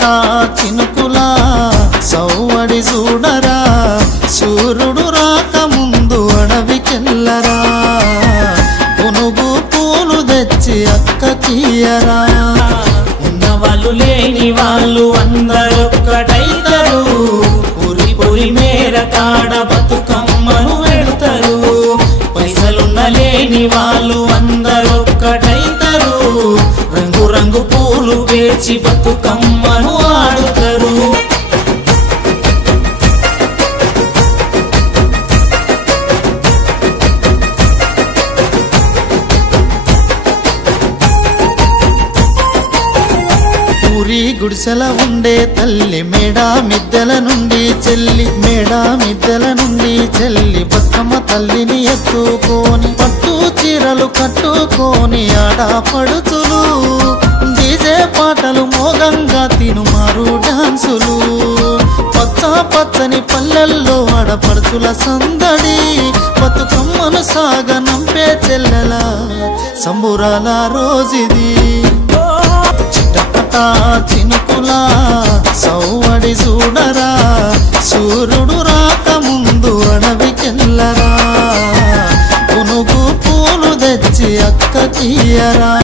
చిటపటా చినుకులా సౌవడి చూడరా సూర్యుడు రాకముందు అడవికెళ్ళరా పునుగు పూలు తెచ్చి అక్కకియరా ఉన్నవాళ్ళు లేని వాళ్ళు అందరొక్కటైతరు పురి పురి మేర కాడ బతుకమ్మను పెడతారు పైసలున్న లేని వాళ్ళు అందరొక్కటైతరు రంగు రంగు పూలు పేర్చి బతుకమ్మను ఆడుతారు ఊరి గుడిసెల ఉండే తల్లి మేడా మిద్దెల నుండి చెల్లి మేడా మిద్దెల నుండి చెల్లి బతుకమ్మ తల్లిని ఎత్తుకొని పట్టు చీరలు కట్టుకొని ఆడపడుచులు డీజే పాటలు మోగంగా తినుమారు డాన్సులు పచ్చ పచ్చని పల్లెల్లో ఆడపడుచుల సందడి బతుకమ్మను సాగనంపే చెల్లెల సంబురాల రోజుది చిటపటా చినుకులా సౌవడి చూడరా సూర్యుడు రాకముందు అడవికెళ్ళరా పునుగు పూలు తెచ్చి అక్కకియరా